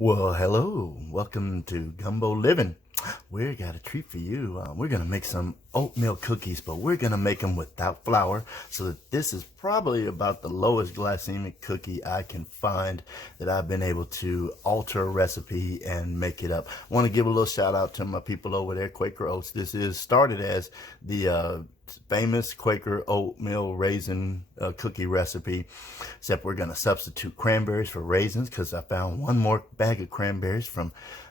Well, hello. Welcome to Gumbo Living. We got a treat for you. We're going to make some oatmeal cookies, but we're going to make them without flour. So that this is probably about the lowest glycemic cookie I can find that I've been able to alter a recipe and make it up. I want to give a little shout out to my people over there, Quaker Oats. This is started as the famous Quaker oatmeal raisin cookie recipe, except we're going to substitute cranberries for raisins because I found one more bag of cranberries from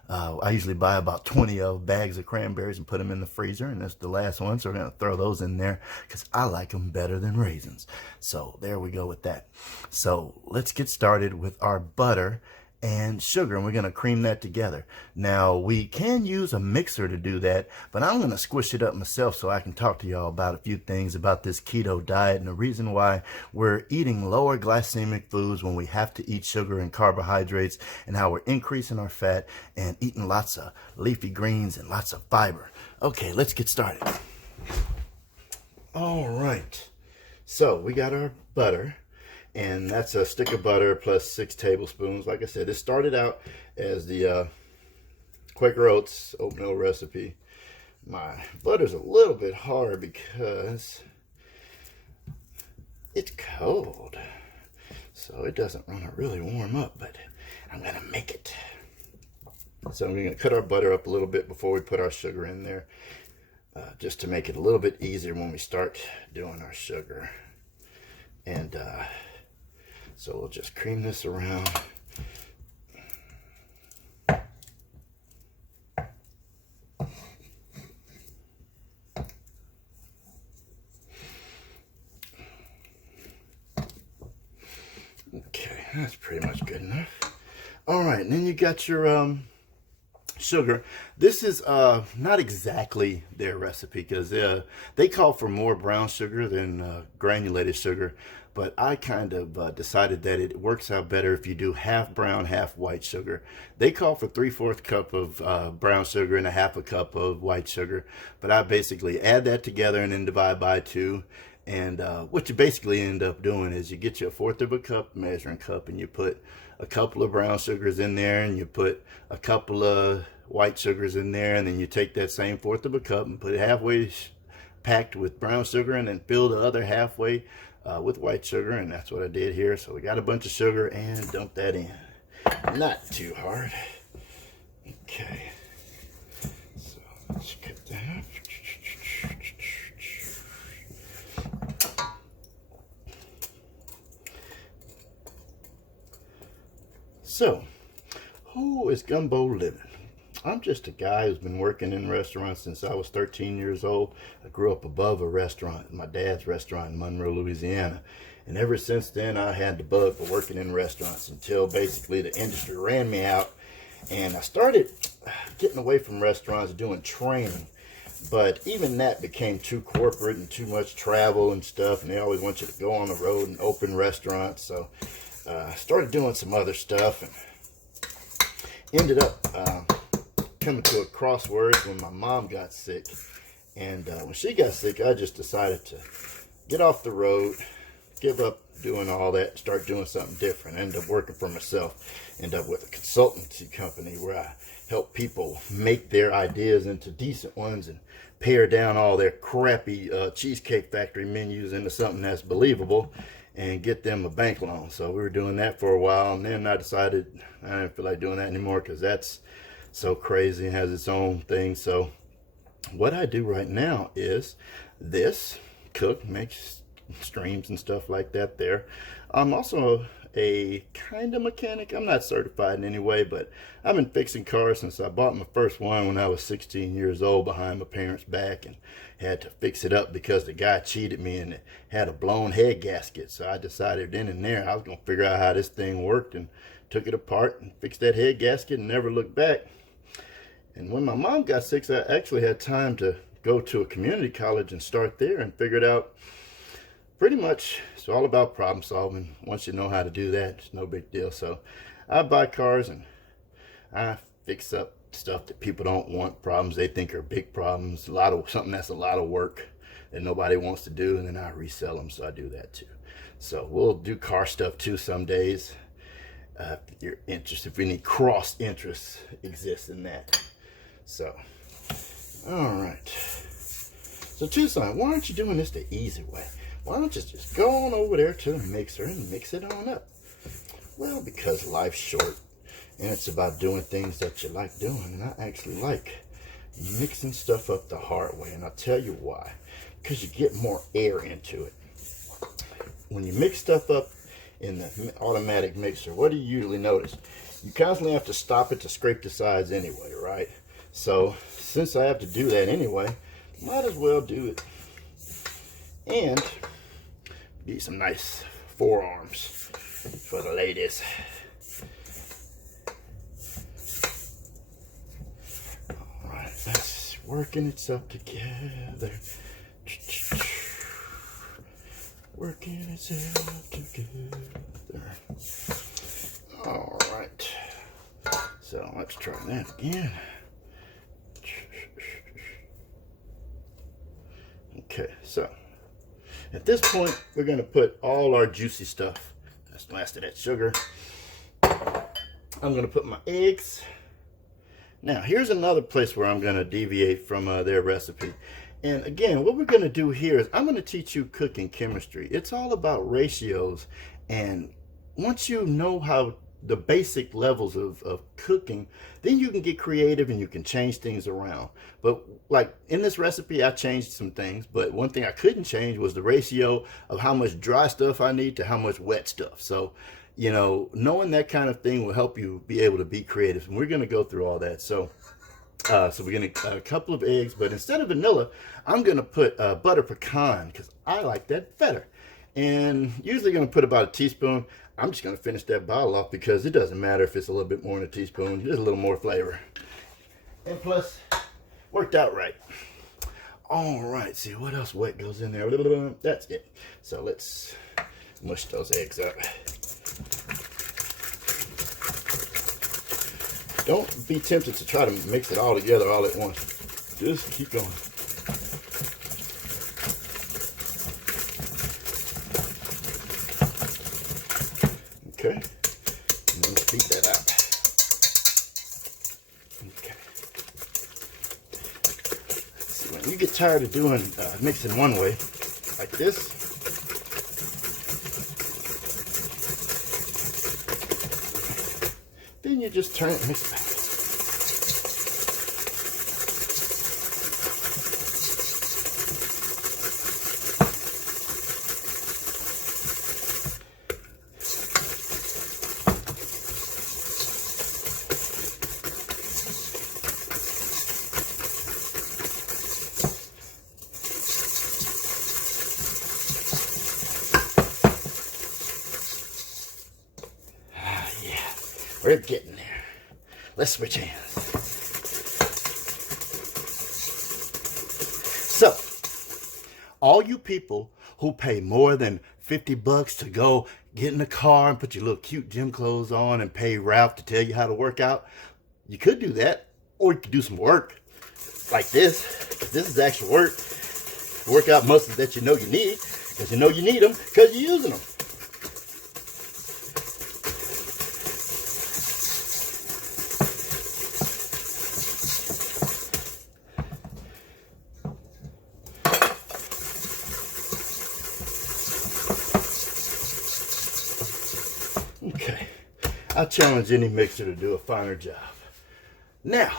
I usually buy about 20 of bags of cranberries and put them in the freezer, and that's the last one, so we're going to throw those in there because I like them better than raisins. So there we go with that. So let's get started with our butter and sugar, and we're going to cream that together. Now we can use a mixer to do that, but I'm going to squish it up myself so I can talk to y'all about a few things about this keto diet and the reason why we're eating lower glycemic foods when we have to eat sugar and carbohydrates, and how we're increasing our fat and eating lots of leafy greens and lots of fiber. Okay, let's get started. All right, so we got our butter, and that's a stick of butter plus 6 tablespoons. Like I said, it started out as the Quaker Oats oatmeal recipe. My butter's a little bit hard because it's cold, so it doesn't want to really warm up, but I'm gonna make it. So we're gonna cut our butter up a little bit before we put our sugar in there, just to make it a little bit easier when we start doing our sugar. And so we'll just cream this around. Okay, that's pretty much good enough. All right, and then you got your sugar. This is not exactly their recipe because they call for more brown sugar than granulated sugar, but I kind of decided that it works out better if you do half brown, half white sugar. They call for 3/4 cup of brown sugar and a half a cup of white sugar, but I basically add that together and then divide by 2. And what you basically end up doing is you get you 1/4 of a cup measuring cup, and you put a couple of brown sugars in there, and you put a couple of white sugars in there, and then you take that same 1/4 of a cup and put it halfway packed with brown sugar, and then fill the other halfway with white sugar. And that's what I did here. So we got a bunch of sugar and dump that in. Not too hard. Okay, so let's get that up. So, who is Gumbo Living? I'm just a guy who's been working in restaurants since I was 13 years old. I grew up above a restaurant, my dad's restaurant in Monroe, Louisiana. And ever since then, I had the bug for working in restaurants until basically the industry ran me out. And I started getting away from restaurants, doing training. But even that became too corporate and too much travel and stuff. And they always want you to go on the road and open restaurants. So I started doing some other stuff and ended up coming to a crossroads when my mom got sick. And when she got sick, I just decided to get off the road, give up doing all that, start doing something different. End up working for myself. End up with a consultancy company where I help people make their ideas into decent ones and pare down all their crappy Cheesecake Factory menus into something that's believable and get them a bank loan. So we were doing that for a while, and then I decided I didn't feel like doing that anymore because that's so crazy and has its own thing. So what I do right now is this: cook, make streams and stuff like that there. I'm also a kind of mechanic. I'm not certified in any way, but I've been fixing cars since I bought my first one when I was 16 years old behind my parents' back, and had to fix it up because the guy cheated me and it had a blown head gasket. So I decided then and there I was going to figure out how this thing worked, and took it apart and fixed that head gasket and never looked back. And when my mom got sick, I actually had time to go to a community college and start there, and figured out pretty much it's all about problem solving. Once you know how to do that, it's no big deal. So I buy cars and I fix up stuff that people don't want, problems they think are big problems, something that's a lot of work that nobody wants to do, and then I resell them. So I do that too. So we'll do car stuff too some days. your interest, if any cross interests exist in that. So, all right. So Tucson, why aren't you doing this the easy way? Why don't you just go on over there to the mixer and mix it on up? Well, because life's short and it's about doing things that you like doing, and I actually like mixing stuff up the hard way, and I'll tell you why. Because you get more air into it. When you mix stuff up in the automatic mixer, what do you usually notice? You constantly have to stop it to scrape the sides anyway, right? So since I have to do that anyway, might as well do it. And be some nice forearms for the ladies. All right, that's working itself together. Working itself together. All right. So let's try that again. Okay, so at this point, we're going to put all our juicy stuff. That's the last of that sugar. I'm going to put my eggs. Now, here's another place where I'm going to deviate from their recipe. And again, what we're going to do here is I'm going to teach you cooking chemistry. It's all about ratios. And once you know how the basic levels of cooking, then you can get creative and you can change things around. But like in this recipe, I changed some things, but one thing I couldn't change was the ratio of how much dry stuff I need to how much wet stuff. So, you know, knowing that kind of thing will help you be able to be creative. And we're going to go through all that. So we're going to a couple of eggs, but instead of vanilla, I'm going to put butter pecan because I like that better. And usually going to put about a teaspoon. I'm just going to finish that bottle off because it doesn't matter if it's a little bit more than a teaspoon. There's a little more flavor. And plus, worked out right. All right, see what else wet goes in there. That's it. So let's mush those eggs up. Don't be tempted to try to mix it all together all at once. Just keep going. Okay, and then let's beat that out. Okay. See, when you get tired of doing mixing one way, like this, then you just turn it and mix it back. We're getting there. Let's switch hands. So, all you people who pay more than $50 to go get in the car and put your little cute gym clothes on and pay Ralph to tell you how to work out, you could do that, or you could do some work like this. This is actual work. Work out muscles that you know you need, because you know you need them because you're using them. Okay, I challenge any mixer to do a finer job. Now,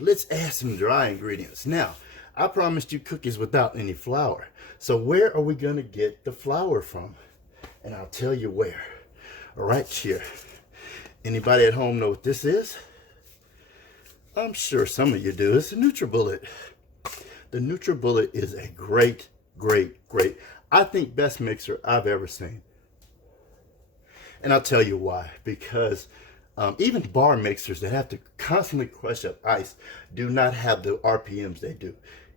let's add some dry ingredients. Now, I promised you cookies without any flour. So where are we going to get the flour from? And I'll tell you where. Right here. Anybody at home know what this is? I'm sure some of you do. It's a NutriBullet. The NutriBullet is a great, I think best mixer I've ever seen. And I'll tell you why. Because even bar mixers that have to constantly crush up ice do not have the RPMs they do.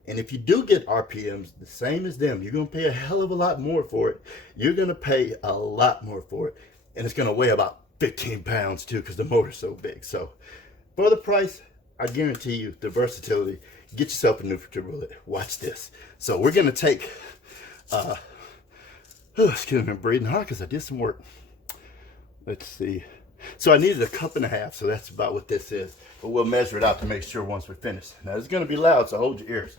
And if you do get RPMs the same as them, you're going to pay a hell of a lot more for it. You're going to pay a lot more for it. And it's going to weigh about 15 pounds too because the motor's so big. So for the price, I guarantee you the versatility. Get yourself a NutriBullet. Watch this. So we're going to take, excuse me, I'm breathing hard because I did some work. Let's see. So I needed a cup and a half, so that's about what this is. But we'll measure it out to make sure once we're finished. Now it's gonna be loud, so hold your ears.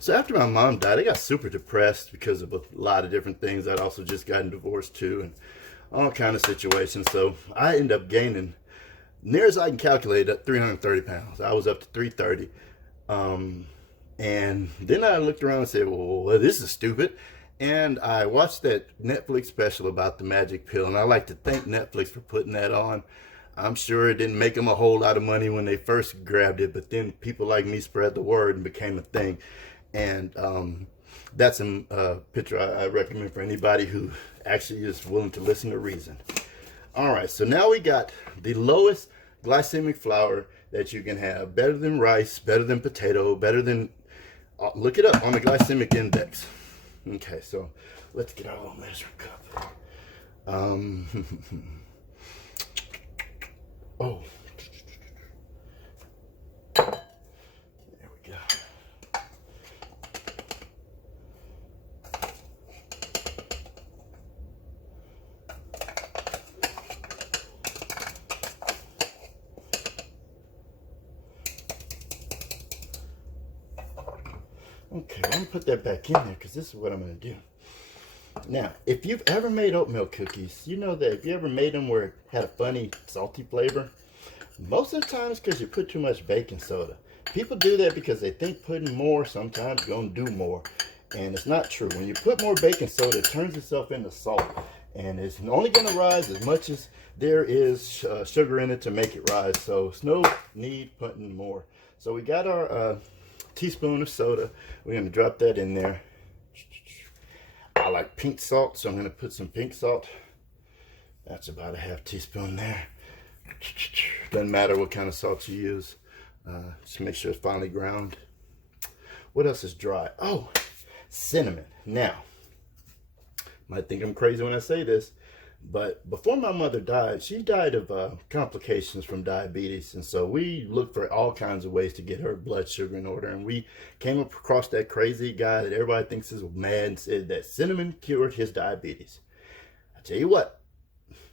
So after my mom died, I got super depressed because of a lot of different things. I'd also just gotten divorced too, and all kind of situations. So I ended up gaining, near as I can calculate, 330 pounds. I was up to 330. And then I looked around and said, well, this is stupid. And I watched that Netflix special about the magic pill, and I like to thank Netflix for putting that on. I'm sure it didn't make them a whole lot of money when they first grabbed it, but then people like me spread the word and became a thing. And that's a picture I recommend for anybody who actually is willing to listen to reason. All right, so now we got the lowest glycemic flour that you can have. Better than rice, better than potato, better than, look it up on the glycemic index. Okay, so let's get our little measuring cup. Oh. There we go. Okay, I'm gonna put that back in there because this is what I'm gonna do. Now, if you've ever made oatmeal cookies, you know that if you ever made them where it had a funny, salty flavor, most of the time it's because you put too much baking soda. People do that because they think putting more sometimes gonna do more, and it's not true. When you put more baking soda, it turns itself into salt, and it's only gonna rise as much as there is sugar in it to make it rise. So it's no need putting more. So we got our teaspoon of soda. We're gonna drop that in there. I like pink salt, so I'm gonna put some pink salt. That's about a half teaspoon there. Doesn't matter what kind of salt you use. Just make sure it's finely ground. What else is dry? Oh, cinnamon. Now, you might think I'm crazy when I say this, but before my mother died, she died of complications from diabetes. And so we looked for all kinds of ways to get her blood sugar in order. And we came across that crazy guy that everybody thinks is mad and said that cinnamon cured his diabetes. I tell you what,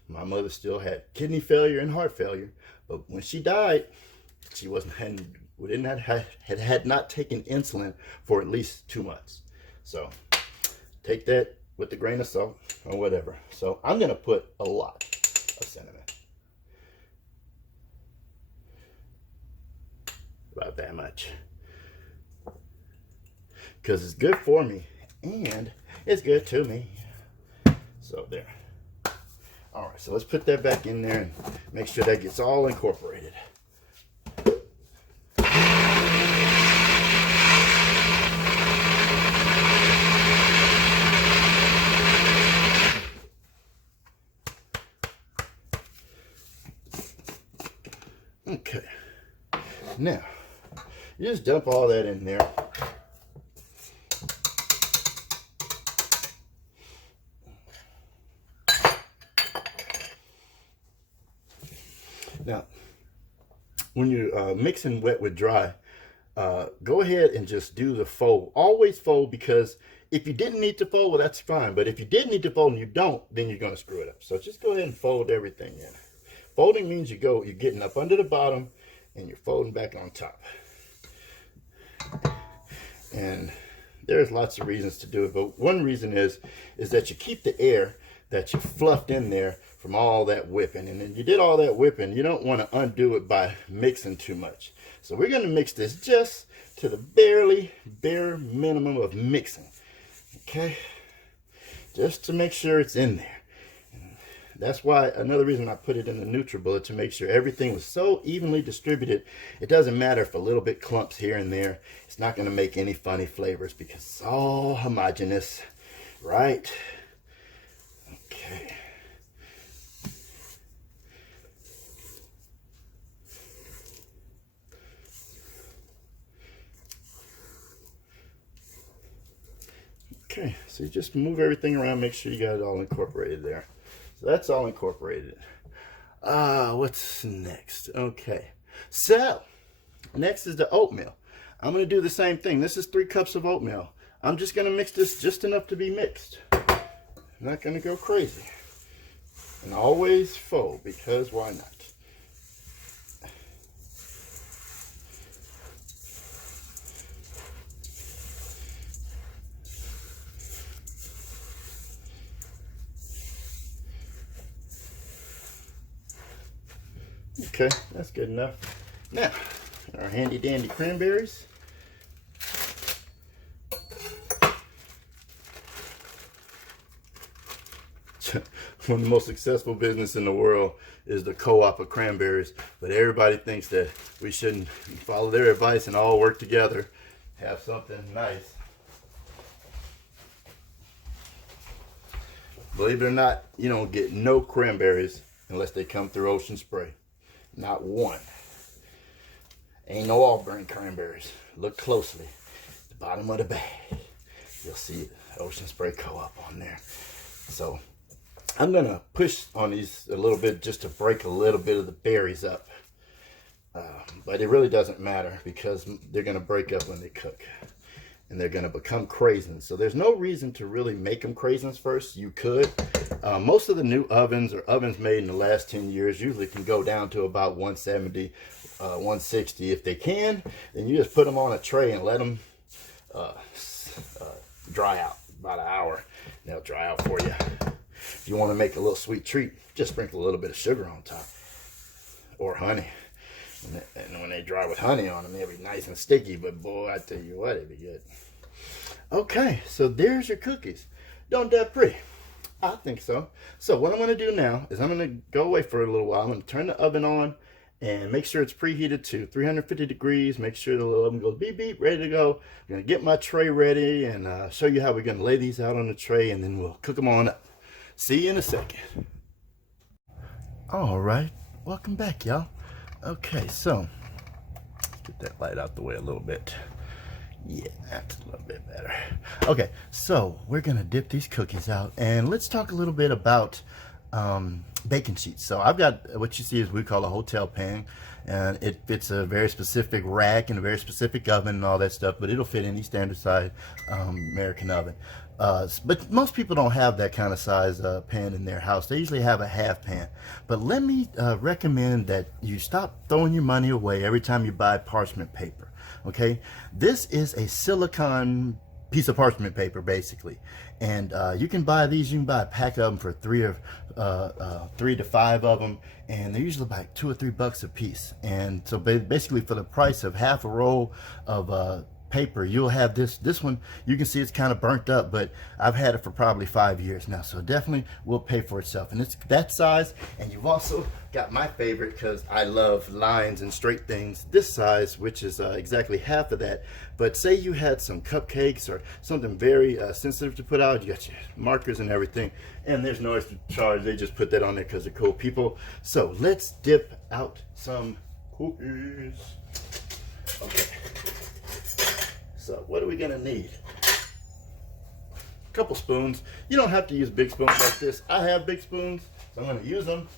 my mother still had kidney failure and heart failure. But when she died, she had not taken insulin for at least 2 months. So take that with a grain of salt or whatever. So I'm gonna put a lot of cinnamon. About that much. Because it's good for me and it's good to me. So there. All right, so let's put that back in there and make sure that gets all incorporated. Okay, now you just dump all that in there. Now, when you're mixing wet with dry, go ahead and just do the fold. Always fold, because if you didn't need to fold, well, that's fine. But if you did need to fold and you don't, then you're going to screw it up. So just go ahead and fold everything in. Folding means you're getting up under the bottom and you're folding back on top. And there's lots of reasons to do it, but one reason is that you keep the air that you fluffed in there from all that whipping. And then you did all that whipping, you don't want to undo it by mixing too much. So we're going to mix this just to the bare minimum of mixing. Okay? Just to make sure it's in there. That's why, another reason I put it in the NutriBullet, to make sure everything was so evenly distributed. It doesn't matter if a little bit clumps here and there. It's not going to make any funny flavors because it's all homogeneous, right? Okay. Okay, so you just move everything around, make sure you got it all incorporated there. So that's all incorporated. What's next? Okay, so next is the oatmeal. I'm going to do the same thing. This is 3 cups of oatmeal. I'm just going to mix this just enough to be mixed. I'm not going to go crazy. And always fold, because why not? Okay, that's good enough. Now, our handy dandy cranberries. One of the most successful business in the world is the co-op of cranberries, but everybody thinks that we shouldn't follow their advice and all work together, have something nice. Believe it or not, you don't get no cranberries unless they come through Ocean Spray. Not one. Ain't no all-grain cranberries. Look closely. The bottom of the bag. You'll see Ocean Spray Co-op on there. So I'm going to push on these a little bit just to break a little bit of the berries up. But it really doesn't matter because they're going to break up when they cook. And they're going to become craisins. So there's no reason to really make them craisins first. You could. Most of the new ovens or ovens made in the last 10 years usually can go down to about 170, 160. If they can, then you just put them on a tray and let them dry out about an hour. And they'll dry out for you. If you want to make a little sweet treat, just sprinkle a little bit of sugar on top. Or honey. And when they dry with honey on them, they'll be nice and sticky. But boy, I tell you what, it'll be good. Okay, so there's your cookies. Don't that pretty? I think so. So what I'm going to do now is I'm going to go away for a little while. I'm going to turn the oven on and make sure it's preheated to 350 degrees. Make sure the little oven goes beep beep, ready to go. I'm going to get my tray ready and show you how we're going to lay these out on the tray, and then we'll cook them on up. See you in a second. All right, welcome back, y'all. Okay, so let's get that light out the way a little bit. Yeah, that's a little bit better. Okay, so we're gonna dip these cookies out, and let's talk a little bit about baking sheets. So I've got what you see is we call a hotel pan, and it fits a very specific rack and a very specific oven and all that stuff, but it'll fit any standard size American oven. But most people don't have that kind of size pan in their house. They usually have a half pan. But let me recommend that you stop throwing your money away every time you buy parchment paper. Okay, this is a silicone piece of parchment paper basically, and you can buy these. You can buy a pack of them for 3 to 5 of them, and they're usually about $2 or $3 a piece. And so basically for the price of half a roll of paper, you'll have this one. You can see it's kind of burnt up, but I've had it for probably 5 years now, so definitely will pay for itself. And it's that size. And you've also got my favorite, because I love lines and straight things, this size, which is exactly half of that. But say you had some cupcakes or something very sensitive to put out, you got your markers and everything, and there's no extra charge. They just put that on there because they're cool people. So let's dip out some cookies. Okay, so what are we gonna need? A couple spoons. You don't have to use big spoons like this. I have big spoons, so I'm gonna use them.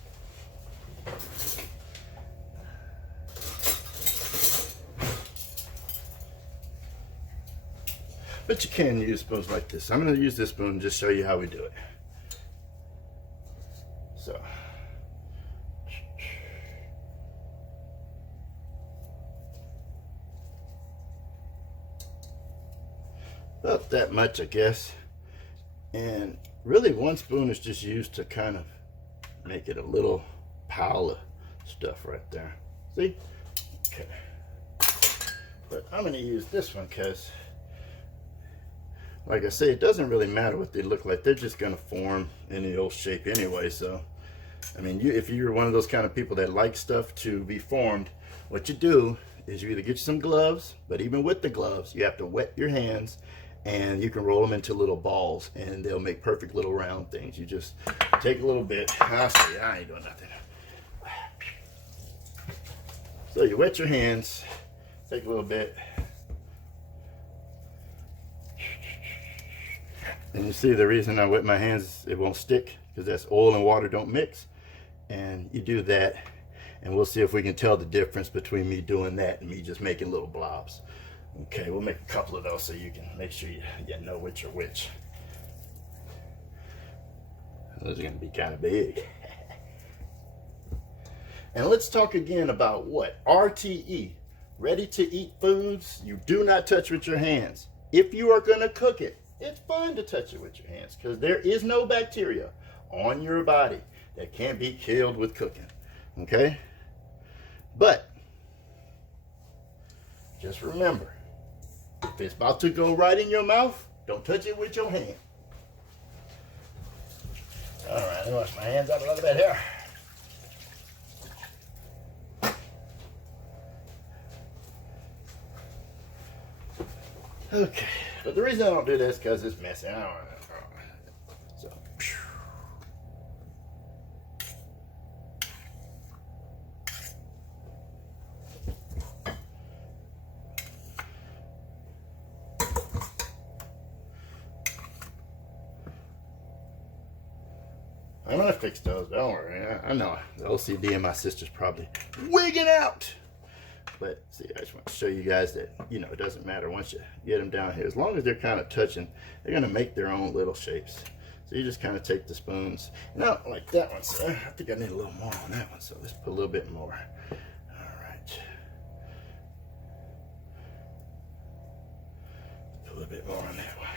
But you can use spoons like this. I'm gonna use this spoon and just show you how we do it. So. About that much, I guess. And really one spoon is just used to kind of make it a little pile of stuff right there. See? Okay. But I'm going to use this one because, like I say, it doesn't really matter what they look like. They're just going to form any old shape anyway. So, I mean, if you're one of those kind of people that like stuff to be formed, what you do is you either get you some gloves, but even with the gloves, you have to wet your hands, and you can roll them into little balls, and they'll make perfect little round things. You just take a little bit. I'll see, I ain't doing nothing. So you wet your hands, take a little bit, And you see the reason I wet my hands, it won't stick, because that's oil and water don't mix. And you do that, and we'll see if we can tell the difference between me doing that and me just making little blobs. Okay, we'll make a couple of those so you can make sure you know which are which. Those are going to be kind of big. And let's talk again about what? RTE, ready to eat foods you do not touch with your hands. If you are going to cook it, it's fine to touch it with your hands, because there is no bacteria on your body that can't be killed with cooking. Okay? But just remember, if it's about to go right in your mouth, don't touch it with your hand. All right, let me wash my hands up a little bit here. Okay, but the reason I don't do this is because it's messy. I don't want to. So, I'm gonna fix those. Don't worry. I know the OCD in my sister's probably wigging out. But see, I just want to show you guys that, you know, it doesn't matter once you get them down here. As long as they're kind of touching, they're going to make their own little shapes. So you just kind of take the spoons. And I don't like that one, so I think I need a little more on that one. So let's put a little bit more. All right. Put a little bit more on that one.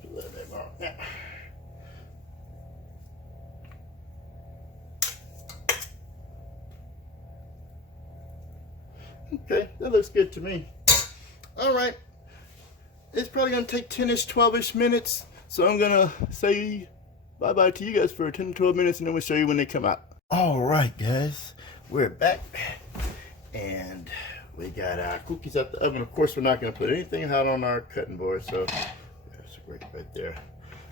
A little bit more. Yeah. Okay, that looks good to me. All right. It's probably going to take 10-ish, 12-ish minutes. So I'm going to say bye-bye to you guys for 10 to 12 minutes, and then we'll show you when they come out. All right, guys. We're back. And we got our cookies out the oven. Of course, we're not going to put anything hot on our cutting board, so right there.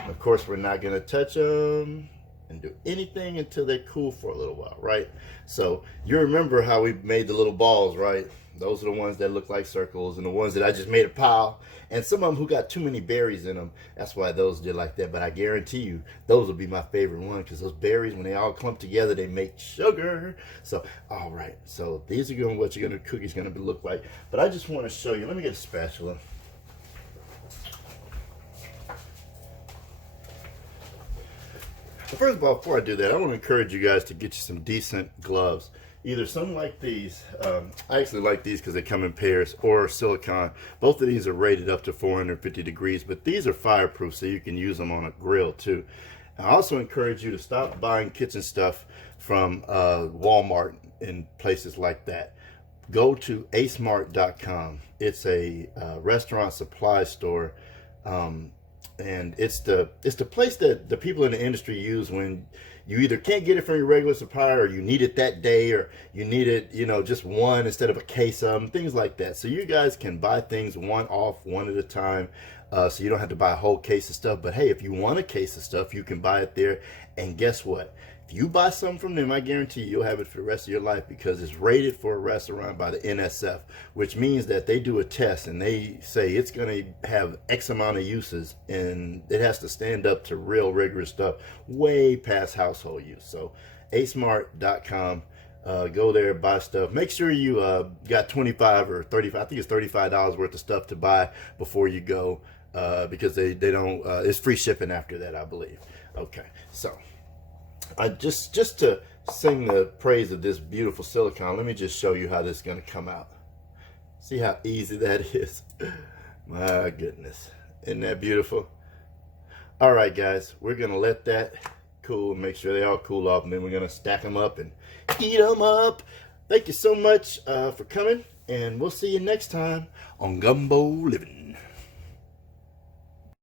And of course, we're not going to touch them and do anything until they cool for a little while, right? So you remember how we made the little balls, right? Those are the ones that look like circles, and the ones that I just made a pile, and some of them who got too many berries in them, that's why those did like that. But I guarantee you those will be my favorite one, because those berries, when they all clump together, they make sugar. So all right, so these are going what your cookie's going to look like. But I just want to show you. Let me get a spatula. First of all, before I do that, I want to encourage you guys to get you some decent gloves. Either some like these, I actually like these because they come in pairs, or silicone. Both of these are rated up to 450 degrees, but these are fireproof, so you can use them on a grill too. I also encourage you to stop buying kitchen stuff from Walmart and places like that. Go to acemart.com. It's a restaurant supply store. And it's the place that the people in the industry use when you either can't get it from your regular supplier, or you need it that day, or you need it, you know, just one instead of a case of them, things like that. So you guys can buy things one off, one at a time, so you don't have to buy a whole case of stuff. But hey, if you want a case of stuff, you can buy it there. And guess what? If you buy something from them, I guarantee you'll have it for the rest of your life, because it's rated for a restaurant by the NSF, which means that they do a test and they say it's going to have X amount of uses, and it has to stand up to real rigorous stuff way past household use. So acemart.com, go there, buy stuff. Make sure you got 25 or 35, I think it's $35 worth of stuff to buy before you go, because they don't, it's free shipping after that, I believe. Okay, so just to sing the praise of this beautiful silicone, let me just show you how this is going to come out. See how easy that is? My goodness, isn't that beautiful? All right, guys, we're going to let that cool, make sure they all cool off, and then we're going to stack them up and eat them up. Thank you so much for coming, and we'll see you next time on Gumbo Living.